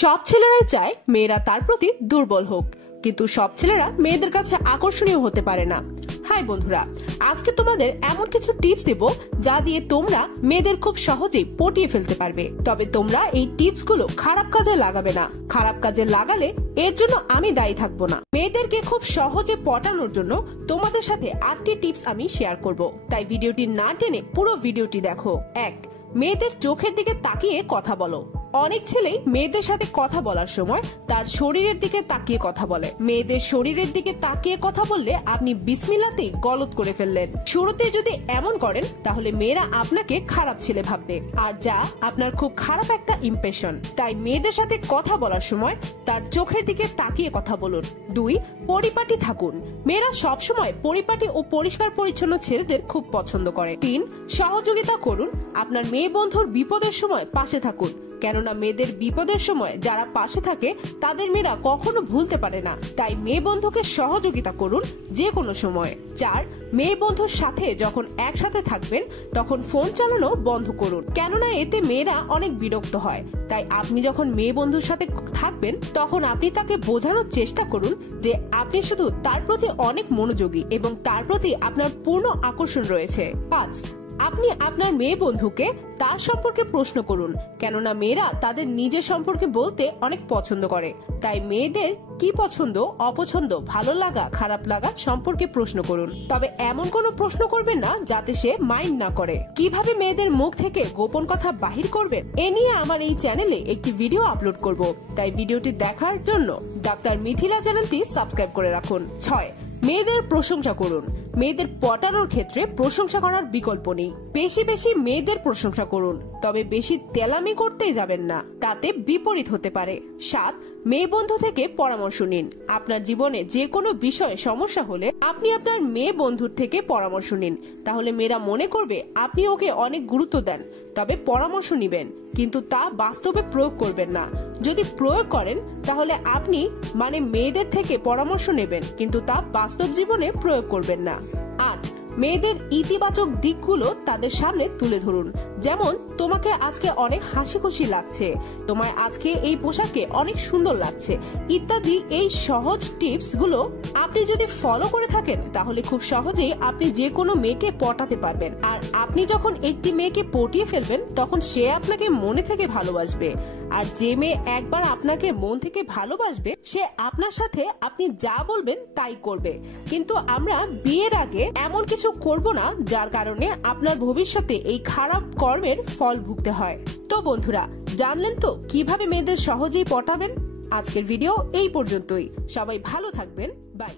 সব ছেলেরাই চায় মেয়েরা তার প্রতি দুর্বল হোক, কিন্তু সব ছেলেরা মেয়েদের কাছে আকর্ষণীয় হতে পারে না। হাই বন্ধুরা, আজকে তোমাদের এমন কিছু টিপস দেব যা দিয়ে তোমরা মেয়েদের খুব সহজেই পটিয়ে ফেলতে পারবে। তবে তোমরা এই টিপস গুলো খারাপ কাজে লাগাবে না। খারাপ কাজে লাগালে এর জন্য আমি দায়ী থাকবো না। মেয়েদেরকে খুব সহজে পটানোর জন্য তোমাদের সাথে 8টি টিপস আমি শেয়ার করব, তাই ভিডিওটি না টেনে পুরো ভিডিওটি দেখো। 1. মেয়েদের চোখের দিকে তাকিয়ে কথা বলো। অনেক ছেলেই মেয়েদের সাথে কথা বলার সময় তার শরীরের দিকে তাকিয়ে কথা বলে। মেয়েদের শরীরের দিকে তাকিয়ে কথা বললে আপনি বিসমিল্লাতেই গলত করে ফেললেন। শুরুতে যদি এমন করেন তাহলে মেয়েরা আপনাকে খারাপ ছেলে ভাববে, আর যা আপনার খুব খারাপ একটা ইমপ্রেশন। তাই মেয়েদের সাথে কথা বলার সময় তার চোখের দিকে তাকিয়ে কথা বলুন। 2. পরিপাটি থাকুন। মেয়েরা সবসময় পরিপাটি ও পরিষ্কার পরিচ্ছন্ন ছেলেদের খুব পছন্দ করে। 3. সহযোগিতা করুন। আপনার মেয়ে বন্ধুর বিপদের সময় পাশে থাকুন, কেননা মেয়েদের বিপদের সময় যারা পাশে থাকে তাদের মেয়েরা কখনো ভুলতে পারে না। তাই মেয়ে বন্ধুকে সহযোগিতা করুন যে কোনো সময়। 4. মেয়ে বন্ধুর সাথে যখন একসাথে থাকবেন তখন ফোন চালানো বন্ধ করুন, কেননা এতে মেয়েরা অনেক বিরক্ত হয়। তাই আপনি যখন মেয়ে বন্ধুর সাথে থাকবেন তখন আপনি তাকে বোঝানোর চেষ্টা করুন যে আপনি শুধু তার প্রতি অনেক মনোযোগী এবং তার প্রতি আপনার পূর্ণ আকর্ষণ রয়েছে। 5. আপনি আপনার মেয়ে বন্ধুকে তার সম্পর্কে প্রশ্ন করুন, কেননা মেয়েরা তাদের নিজের সম্পর্কে বলতে অনেক পছন্দ করে। তাই মেয়েদের কি পছন্দ, অপছন্দ, ভালো লাগা, খারাপ লাগা সম্পর্কে প্রশ্ন করুন। তবে এমন কোনো প্রশ্ন করবেন না যাতে সে মাইন্ড না করে। কিভাবে মেয়েদের মুখ থেকে গোপন কথা বাহির করবেন এ নিয়ে আমার এই চ্যানেলে একটি ভিডিও আপলোড করব, তাই ভিডিওটি দেখার জন্য ডাক্তার মিথিলা চ্যানেলটি সাবস্ক্রাইব করে রাখুন। 6. মেয়েদের প্রশংসা করুন। মেয়েদের পটানোর ক্ষেত্রে প্রশংসা করার বিকল্প নেই। বেশি বেশি মেয়েদের প্রশংসা করুন, তবে বেশি তেলামি করতেই যাবেন না, তাতে বিপরীত হতে পারে। 7. মেয়ে বন্ধু থেকে পরামর্শ নিন। আপনার জীবনে যে কোনো বিষয়ে সমস্যা হলে আপনি আপনার মেয়ে বন্ধুর থেকে পরামর্শ নিন, তাহলে মেয়েরা মনে করবে আপনি ওকে অনেক গুরুত্ব দেন। তবে পরামর্শ নিবেন, কিন্তু তা বাস্তবে প্রয়োগ করবেন না। যদি প্রয়োগ করেন তাহলে আপনি মেয়েদের থেকে পরামর্শ নেবেন, কিন্তু তা বাস্তব জীবনে প্রয়োগ করবেন না। 8. মেয়েদের ইতিবাচক দিকগুলো তাদের সামনে তুলে ধরুন। যেমন, তোমাকে আজকে অনেক হাসি খুশি লাগছে, তোমার আজকে এই পোশাকে অনেক সুন্দর লাগছে, ইত্যাদি। এই সহজ টিপস গুলো আপনি যদি ফলো করে থাকেন তাহলে খুব সহজেই আপনি যে কোনো মেয়েকে পটাতে পারবেন। আর আপনি যখন একটি মেয়েকে পটিয়ে ফেলবেন তখন সে আপনাকে মনে থেকে ভালোবাসবে। আর যে মেয়ে একবার আপনাকে মন থেকে ভালোবাসবে সে আপনার সাথে আপনি যা বলবেন তাই করবে। কিন্তু আমরা বিয়ের আগে এমন কিছু করব না যার কারণে আপনার ভবিষ্যতে এই খারাপ কর্মের ফল ভুগতে হয়। তো বন্ধুরা, জানলেন তো কিভাবে মেয়েদের সহজেই পটাবেন। আজকের ভিডিও এই পর্যন্তই। সবাই ভালো থাকবেন। বাই।